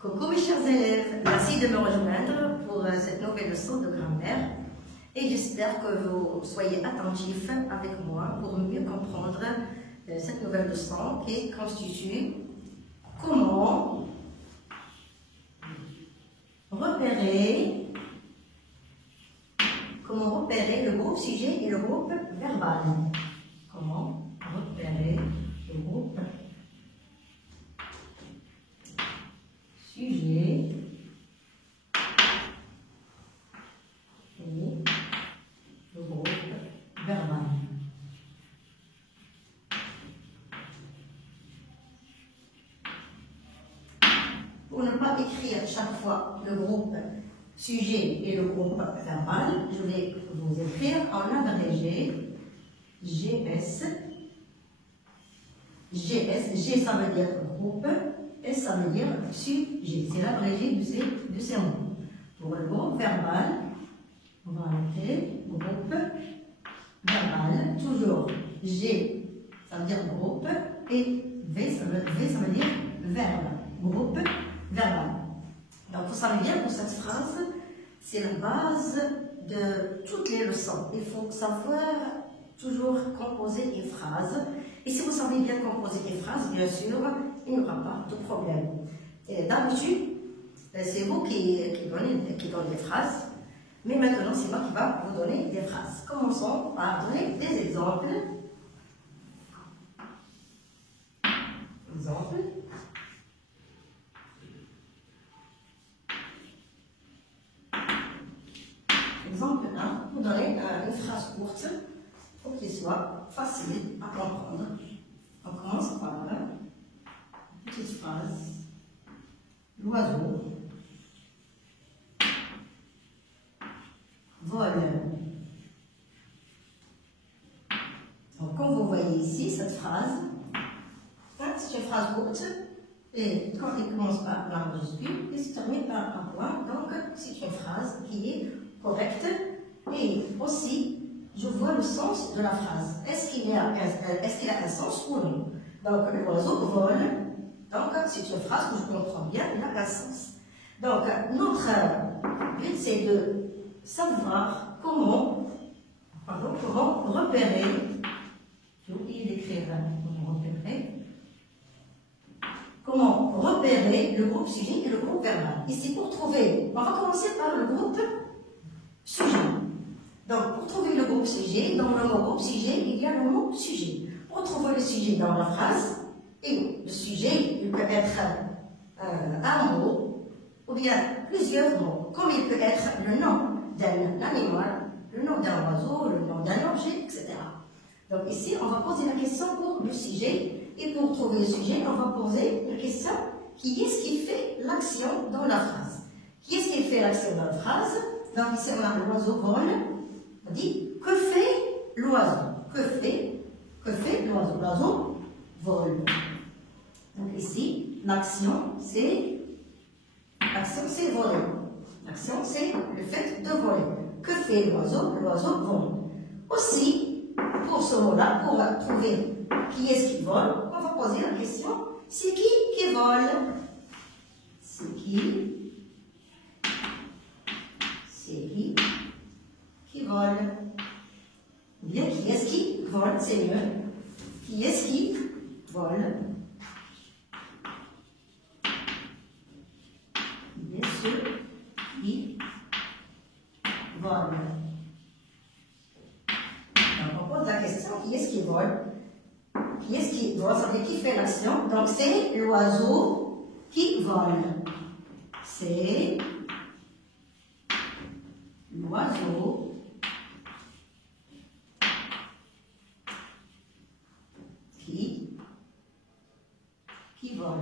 Coucou mes chers élèves, merci de me rejoindre pour cette nouvelle leçon de grammaire et j'espère que vous soyez attentifs avec moi pour mieux comprendre cette nouvelle leçon qui constitue comment repérer le groupe sujet et le groupe verbal. Comment repérer le groupe sujet et le groupe verbal. Pour ne pas écrire chaque fois le groupe sujet et le groupe verbal, je vais vous écrire en abrégé GS. GS, G ça veut dire groupe, S ça veut dire sujet. C'est l'abrégé de ces mots. Pour le groupe verbal, on va noter groupe verbal, toujours G ça veut dire groupe et V ça veut dire verbe. Groupe verbal. Donc vous savez bien que cette phrase, c'est la base de toutes les leçons. Il faut savoir toujours composer une phrase. Et si vous savez bien composer une phrase, bien sûr, il n'y aura pas de problème. D'habitude, c'est vous qui donnez des phrases. Mais maintenant, c'est moi qui va vous donner des phrases. Commençons par donner des exemples. Exemple 1, vous donnez une phrase courte pour qu'il soit facile à comprendre. On commence par une petite phrase. L'oiseau vole. Donc, comme vous voyez ici, cette phrase, c'est une phrase courte. Et quand il commence par la majuscule, il se termine par un point. Donc, c'est une phrase qui est correcte. Et aussi, je vois le sens de la phrase. Est-ce qu'il a un sens ou non? Donc, l'oiseau vole. Donc, c'est une phrase que je comprends bien, il a un sens. Donc, notre but, c'est de savoir comment repérer, j'ai oublié d'écrire, comment repérer le groupe sujet et le groupe verbal. Ici, pour trouver, on va commencer par le groupe sujet. Donc, pour trouver le groupe sujet, dans le mot groupe sujet, il y a le mot sujet. Pour trouver le sujet dans la phrase, et le sujet, il peut être un mot, ou bien plusieurs mots, comme il peut être le nom d'un animal, le nom d'un oiseau, le nom d'un objet, etc. Donc ici, on va poser la question pour le sujet, et pour trouver le sujet, on va poser la question, qui est-ce qui fait l'action dans la phrase? Qui est-ce qui fait l'action dans la phrase? Donc ici, on a l'oiseau vole. On dit, que fait l'oiseau? Que fait l'oiseau? L'oiseau vole. Donc ici, l'action, c'est voler. L'action, c'est le fait de voler. Que fait l'oiseau? L'oiseau vole. Aussi, pour ce mot-là, pour trouver qui est-ce qui vole, on va poser la question, c'est qui vole? C'est qui vole? Ou bien qui est-ce qui vole? C'est mieux. Qui est-ce qui vole? Bien sûr, qui vole. Donc, on pose la question, qui est-ce qui vole? Qui est-ce qui vole? Ça veut dire qui fait l'action? Donc, c'est l'oiseau qui vole. C'est l'oiseau qui vole.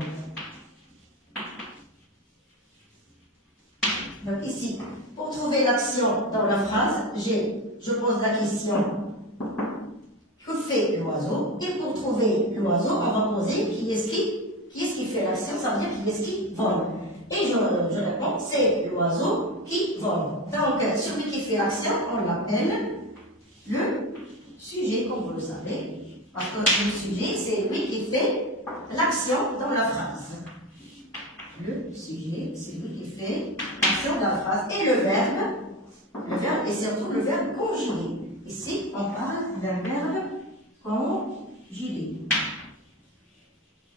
Donc ici, pour trouver l'action dans la phrase, je pose la question que fait l'oiseau, et pour trouver l'oiseau, on va poser qui est-ce qui fait l'action, ça veut dire qui est-ce qui vole. Et je réponds, c'est l'oiseau qui vole. Donc, celui qui fait l'action, on l'appelle le sujet, comme vous le savez, parce que le sujet, c'est lui qui fait l'action dans la phrase. Le le sujet, c'est lui qui fait l'action de la phrase. Et le verbe est surtout le verbe conjugué. Ici, on parle d'un verbe conjugué.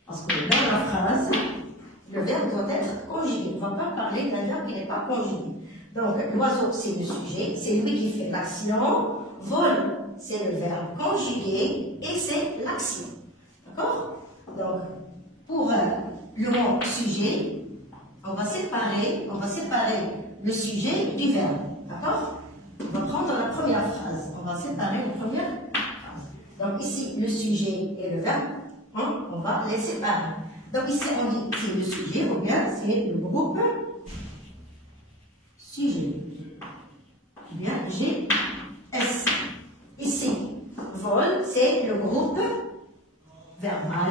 Parce que dans la phrase, le verbe doit être conjugué. On ne va pas parler d'un verbe qui n'est pas conjugué. Donc, l'oiseau, c'est le sujet, c'est lui qui fait l'action. Vol, c'est le verbe conjugué et c'est l'action. D'accord? Donc, pour le mot sujet, on va séparer le sujet du verbe. D'accord? On va prendre la première phrase. On va séparer la première phrase. Donc, ici, le sujet et le verbe, on va les séparer. Donc, ici, on dit c'est le sujet ou bien c'est le groupe sujet. Ou bien GS. Ici, vol, c'est le groupe verbal.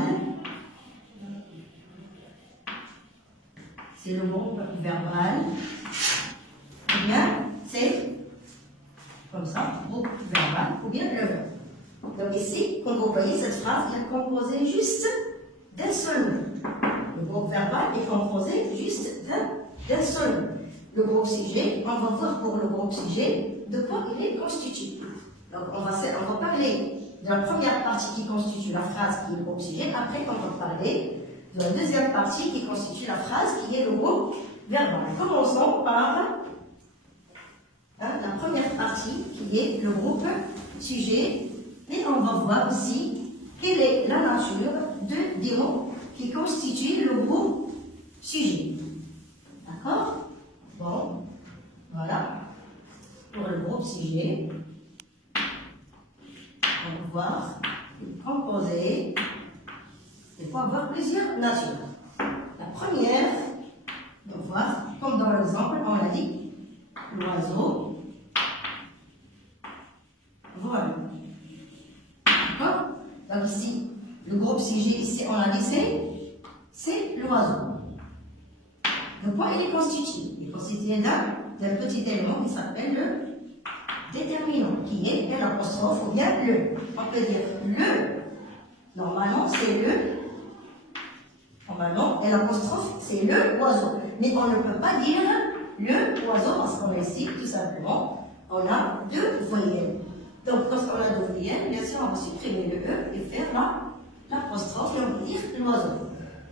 C'est le groupe verbal. Ou bien, c'est comme ça, groupe verbal, ou bien le verbe. Donc ici, comme vous voyez, cette phrase est composée juste d'un seul mot. Le groupe verbal est composé juste d'un seul mot. Le groupe sujet, on va voir pour le groupe sujet de quoi il est constitué. Donc on va parler de la première partie qui constitue la phrase qui est le groupe sujet, après on va parler de la deuxième partie qui constitue la phrase qui est le groupe verbal. Commençons par la première partie qui est le groupe sujet. Et on va voir aussi quelle est la nature des mots qui constituent le groupe sujet. D'accord? Bon, voilà. Pour le groupe sujet, on va voir composé. Il faut avoir plusieurs natures. La première, on va voir, comme dans l'exemple, on l'a dit, l'oiseau vole. D'accord? Donc ici, le groupe sujet, ici, on a dit c'est l'oiseau. De quoi il est constitué? Il est constitué d'un petit élément qui s'appelle le déterminant, qui est l'apostrophe ou bien le. On peut dire le. Normalement, c'est le. Normalement, et l'apostrophe, c'est le oiseau. Mais on ne peut pas dire le oiseau parce qu'on a ici, tout simplement, on a deux voyelles. Donc, lorsqu'on a deux voyelles, bien sûr, on va supprimer le E et faire l'apostrophe et on peut dire l'oiseau.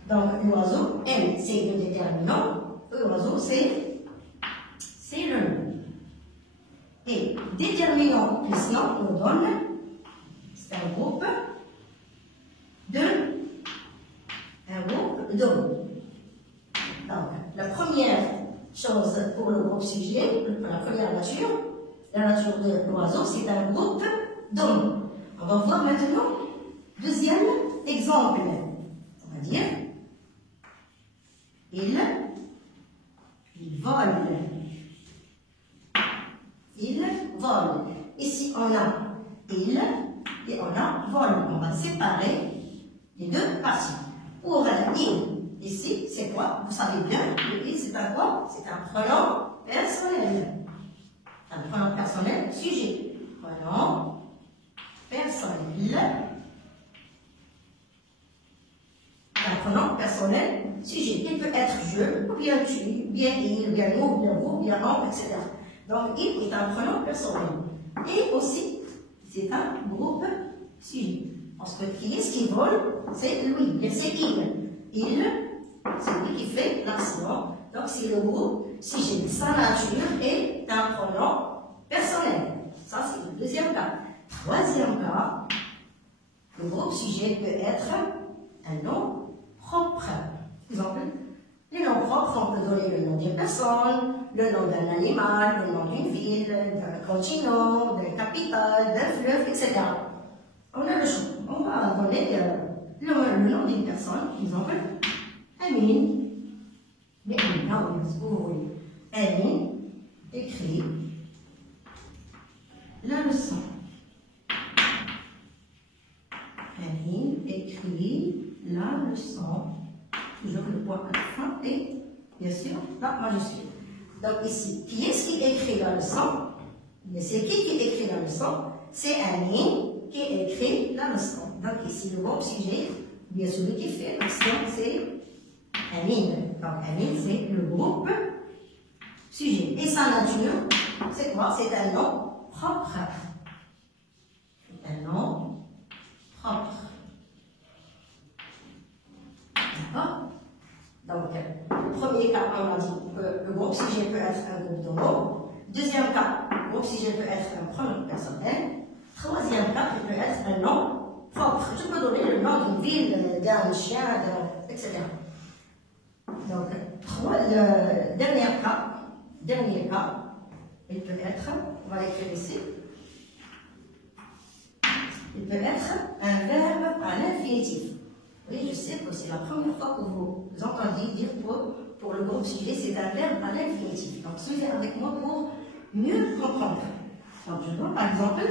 Donc, l'oiseau, L, c'est le déterminant. L'oiseau, c'est le nom. Et déterminant plus nom nous donne, c'est un groupe de mots. Donc, la première chose pour le groupe sujet, la première nature, la nature de l'oiseau, c'est un groupe d'hommes. On va voir maintenant deuxième exemple. On va dire il vole. Il vole. Ici, on a il et on a vole. On va séparer les deux parties. Pour il, ici, c'est quoi? Vous savez bien, le il, c'est un quoi? C'est un pronom personnel. Un pronom personnel sujet. Pronom personnel. Un pronom personnel sujet. Il peut être je, ou bien tu, bien il, bien nous, bien vous, bien on, etc. Donc, il est un pronom personnel. Et aussi, c'est un groupe sujet. Parce que qui est-ce qui vole? C'est lui, mais c'est il. Il, c'est lui qui fait l'action. Donc, c'est le groupe sujet. Sa nature est un pronom personnel. Ça, c'est le deuxième cas. Troisième cas, le groupe sujet peut être un nom propre. Par exemple, les noms propres, on peut donner le nom d'une personne, le nom d'un animal, le nom d'une ville, d'un continent, d'une capitale, d'un fleuve, etc. On a le choix. On va donner le nom d'une personne, par exemple, Amine. Mais là, vous voyez. Amine écrit la leçon. Amine écrit la leçon. Toujours le point à la fin et, bien sûr, la majuscule. Donc ici, qui est-ce qui écrit la leçon? Mais c'est qui écrit la leçon? C'est Amine qui écrit la leçon. Donc ici, le groupe sujet, bien celui qui fait l'action, c'est Amine. Donc, Amine, c'est le groupe sujet. Et sa nature, c'est quoi? C'est un nom propre. Un nom propre. D'accord? Donc, le premier cas, on a dit que le groupe sujet peut être un groupe de mots. Deuxième cas, le groupe sujet peut être un pronom personnel. Troisième cas, il peut être un nom propre. Je peux donner le nom d'une ville, d'un chien, etc. Donc, le dernier cas, il peut être, on va l'écrire ici, il peut être un verbe à l'infinitif. Oui, je sais que c'est la première fois que vous entendez dire pour le groupe sujet, c'est un verbe à l'infinitif. Donc, suivez avec moi pour mieux comprendre. Donc, je donne par exemple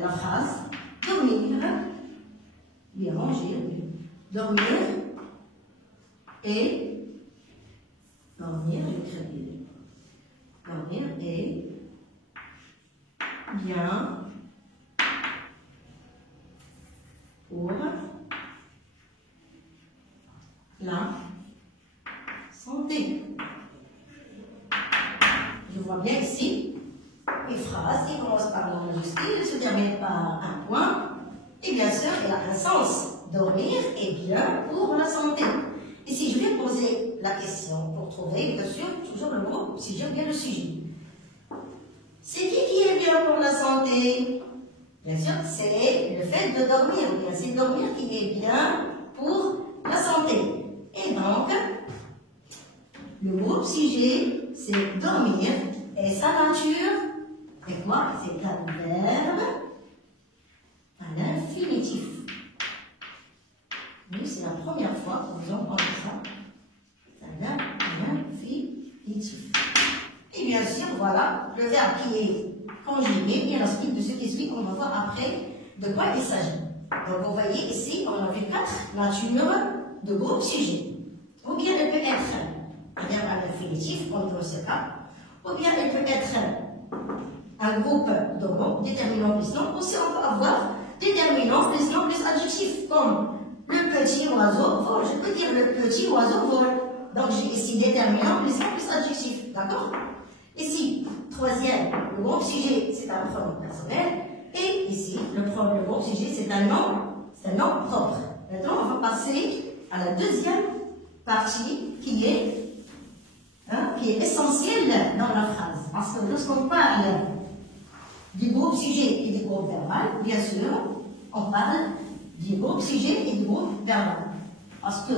la phrase dormir, bien manger, dormir et dormir et bien pour la santé. Je vois bien ici une phrase qui commence par la majuscule, se termine par un point, et bien sûr, elle a un sens. Dormir est bien pour la santé. Et si je vais poser la question pour trouver, bien sûr, toujours le groupe, si j'aime bien le sujet. C'est qui est bien pour la santé? Bien sûr, c'est le fait de dormir. Bien, c'est dormir qui est bien pour la santé. Et donc, le groupe sujet, c'est dormir. Et sa nature, c'est quoi? C'est un verbe à l'infinitif. Oui, c'est la première fois que vous entendez ça. C'est un infinitif. Et bien sûr, voilà, le verbe qui est conjugué et la suite de ce qui suit, on va voir après de quoi il s'agit. Donc, vous voyez ici, on a vu 4 natures de groupe sujet. Ou bien elle peut être un verbe à l'infinitif, comme dans ce cas. Ou bien elle peut être un groupe de mots, déterminant plus nom. Aussi, on peut avoir déterminant plus nom plus adjectif, comme le petit oiseau vole. Je peux dire le petit oiseau vole. Donc, j'ai ici déterminant plus nom plus adjectif. D'accord? Ici, troisième, le groupe sujet, c'est un pronom personnel. Et ici, le groupe sujet, c'est un nom propre. Maintenant, on va passer à la deuxième partie qui est essentielle dans la phrase. Parce que lorsqu'on parle du groupe sujet et du groupe verbal, bien sûr, on parle du groupe sujet et du groupe verbal. Parce que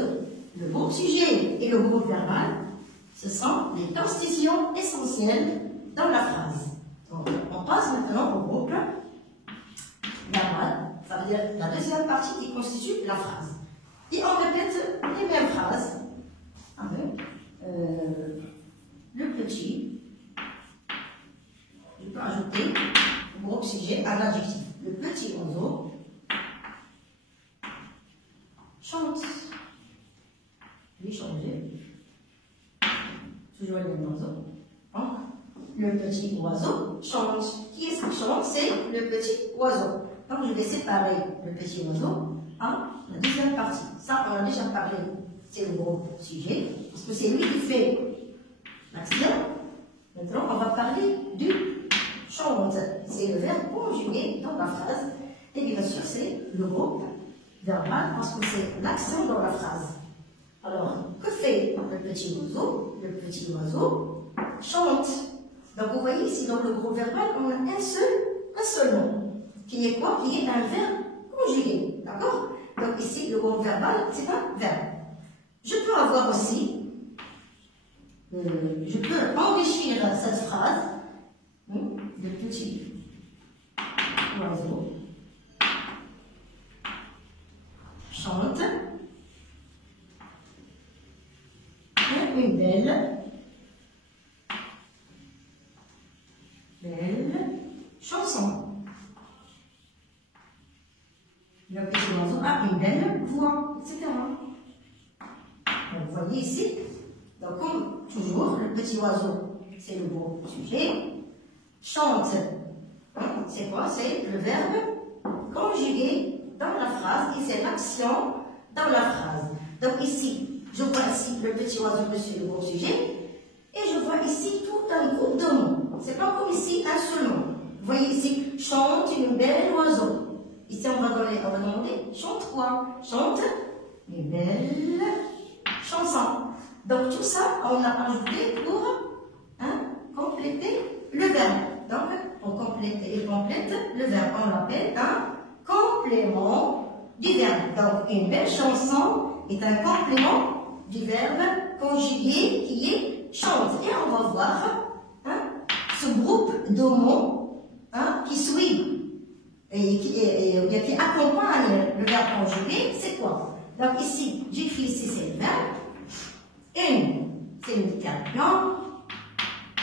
le groupe sujet et le groupe verbal, ce sont les constitutions essentielles dans la phrase. Donc, on passe maintenant au groupe verbal, ça veut dire la deuxième partie qui constitue la phrase. Et on répète les mêmes phrases avec le petit. Je peux ajouter le groupe sujet à l'adjectif. Le petit oiseau chante. Lui changer. Toujours le même oiseau. Donc, le petit oiseau chante. Qui est-ce qui chante? C'est le petit oiseau. Donc, je vais séparer le petit oiseau à la deuxième partie. Ça, on a déjà parlé. C'est le groupe sujet, parce que c'est lui qui fait l'action. Maintenant, on va parler du chante. C'est le verbe conjugué dans la phrase. Et bien sûr, c'est le groupe verbal, parce que c'est l'action dans la phrase. Alors, que fait le petit oiseau? Le petit oiseau chante. Donc, vous voyez ici, dans le groupe verbal, on a un seul nom. Qui est quoi? Qui est un verbe conjugué. D'accord? Donc, ici, le groupe verbal, c'est un verbe. Je peux avoir aussi, je peux enrichir cette phrase, le petit oiseau chante une belle chanson. Le petit oiseau a une belle voix, etc. Donc, vous voyez ici, donc comme toujours, le petit oiseau, c'est le groupe sujet. Chante, c'est quoi? C'est le verbe conjugué dans la phrase et c'est l'action dans la phrase. Donc ici, je vois ici le petit oiseau monsieur le groupe sujet, et je vois ici tout un groupe de mots. C'est pas comme ici un seul mot. Vous voyez ici, chante une belle oiseau. Ici, on va demander, chante quoi? Chante une belle chanson. Donc, tout ça, on a ajouté pour compléter le verbe. Donc, on complète le verbe. On l'appelle un complément du verbe. Donc, une belle chanson est un complément du verbe conjugué qui est chante. Et on va voir ce groupe de mots qui suivent et qui accompagnent le verbe conjugué. C'est quoi? Donc, ici, j'écris ici, c'est le verbe. Une, c'est l'interrogatoire.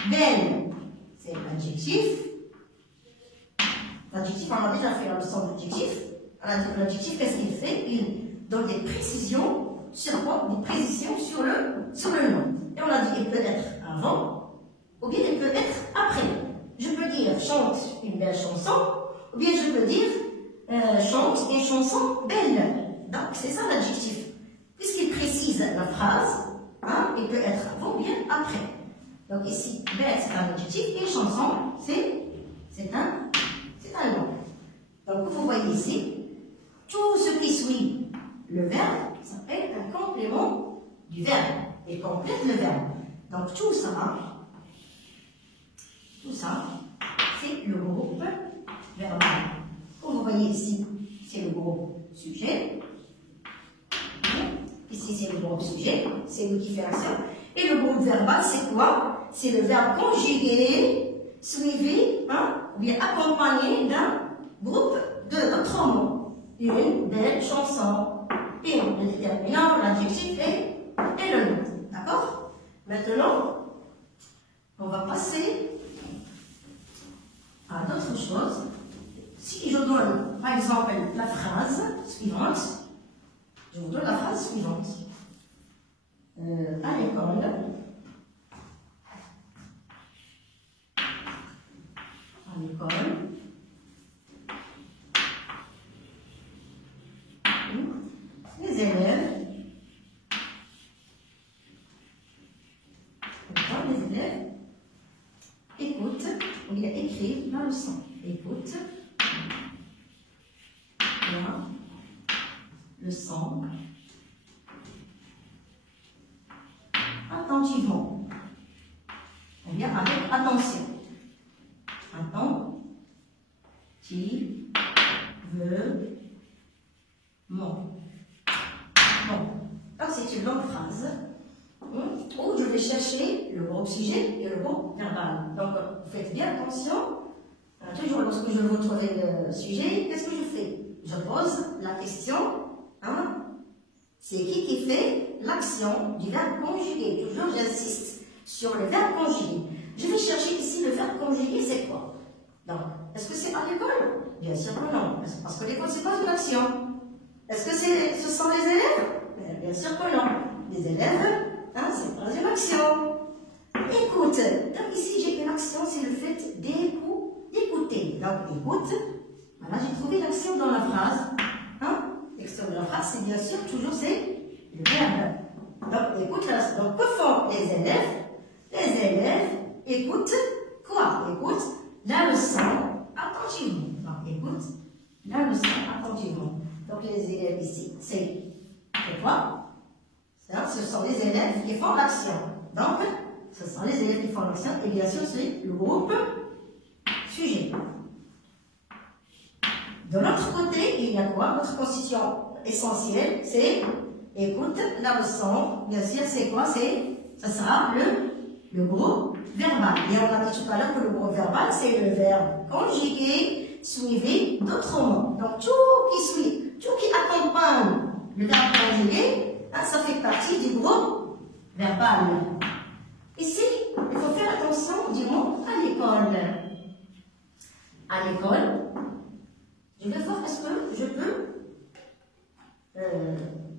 Belle, c'est l'adjectif. L'adjectif, on a déjà fait la leçon d'adjectif. L'adjectif, qu'est-ce qu'il fait? Il donne des précisions sur quoi? Des précisions sur le nom. Et on a dit, il peut être avant, ou bien il peut être après. Je peux dire chante une belle chanson, ou bien je peux dire chante une chanson belle. Donc, c'est ça l'adjectif. Puisqu'il précise la phrase, il peut être avant ou bien après. Donc ici, belle, c'est un adjectif, et chanson, c'est un nom. Donc vous voyez ici, tout ce qui suit le verbe s'appelle un complément du verbe. Il complète le verbe. Donc tout ça, c'est le groupe verbal. Comme vous voyez ici, c'est le groupe sujet. Ici, c'est le groupe sujet, c'est lui qui fait l'action. Et le groupe verbal, c'est quoi? C'est le verbe conjugué, suivi, ou bien accompagné d'un groupe d'autres mots. Une belle chanson, une, le déterminant, l'adjectif et le nom. D'accord? Maintenant, on va passer à d'autres choses. Si je donne, par exemple, la phrase suivante, je vous donne la phrase suivante. À l'école, les élèves, écoutent, ou il y a écrit la leçon. Écoute la leçon attentivement. On vient avec attention. Attentivement. Bon. Donc c'est une longue phrase où je vais chercher le groupe sujet et le groupe verbal. Donc faites bien attention. Toujours lorsque je veux trouver le sujet, qu'est-ce que je fais? Je pose la question, c'est qui fait l'action du verbe conjugué? Toujours j'insiste sur le verbe conjugué. Je vais chercher ici le verbe conjugué, c'est quoi? Donc, est-ce que c'est à l'école? Bien sûr que non, parce que l'école, c'est pas une action. Est-ce que ce sont les élèves? Bien sûr que non. Les élèves, c'est pas une action. Écoute. Donc ici, j'ai une action, c'est le fait d'écouter. Donc, écoute. Voilà, j'ai trouvé l'action dans la phrase. L'action de la phrase, c'est bien sûr, toujours, c'est le verbe. Donc, écoute. Donc, que font les élèves? Les élèves écoutent quoi? Écoute la leçon attentivement. Donc, écoute la leçon attentivement. Donc, les élèves ici, c'est quoi? Ce sont les élèves qui font l'action. Donc, ce sont les élèves qui font l'action. Et bien sûr, c'est le groupe sujet. De l'autre côté, il y a quoi? Notre constitution essentielle, c'est écoute la leçon. Bien sûr, c'est quoi? Ce sera le groupe verbal. Et on a dit tout à l'heure que le groupe verbal, c'est le verbe conjugué suivi d'autres mots. Donc, tout qui suit, tout qui accompagne le verbe conjugué, ça fait partie du groupe verbal. Ici, il faut faire attention du mot à l'école. À l'école, je vais voir est-ce que je peux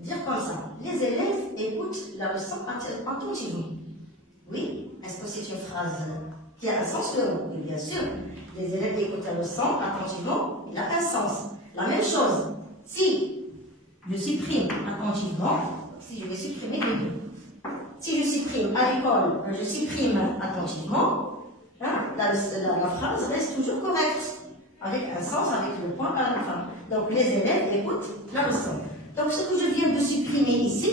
dire comme ça. Les élèves écoutent la leçon attentivement. Oui, est-ce que c'est une phrase qui a un sens? Oui, bien sûr. Les élèves écoutent la leçon attentivement, il a un sens. La même chose, si je supprime attentivement, si je vais supprimer les deux. Si je supprime à l'école, je supprime attentivement, hein, la phrase reste toujours correcte, avec un sens, avec le point à la fin. Donc les élèves écoutent la leçon. Donc ce que je viens de supprimer ici,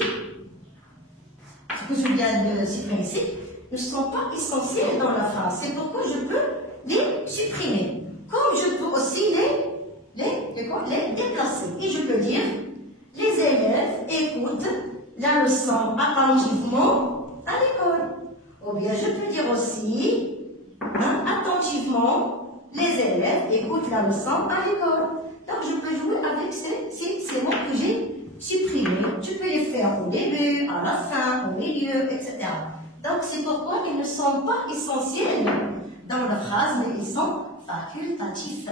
ne sont pas essentiels dans la phrase. C'est pourquoi je peux les supprimer. Comme je peux aussi les déplacer. Et je peux dire, les élèves écoutent la leçon attentivement à l'école. Ou bien je peux dire aussi, hein, attentivement, les élèves écoutent la leçon à l'école. Donc je peux jouer avec ces mots que j'ai supprimés. Tu peux les faire au début, à la fin, au milieu, etc. Donc c'est pourquoi ils ne sont pas essentiels dans la phrase, mais ils sont facultatifs.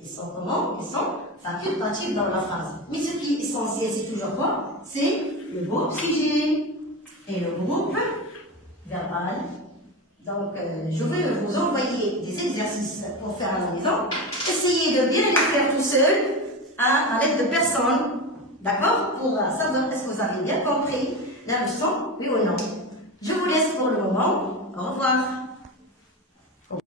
Ils sont comment? Ils sont facultatifs dans la phrase. Mais ce qui est essentiel, c'est toujours quoi? C'est le groupe sujet et le groupe verbal. Donc, je vais vous envoyer des exercices pour faire à la maison. Essayez de bien les faire tout seul, à l'aide de personne, d'accord? Pour savoir est-ce que vous avez bien compris la leçon, oui ou non. Je vous laisse pour le moment. Au revoir.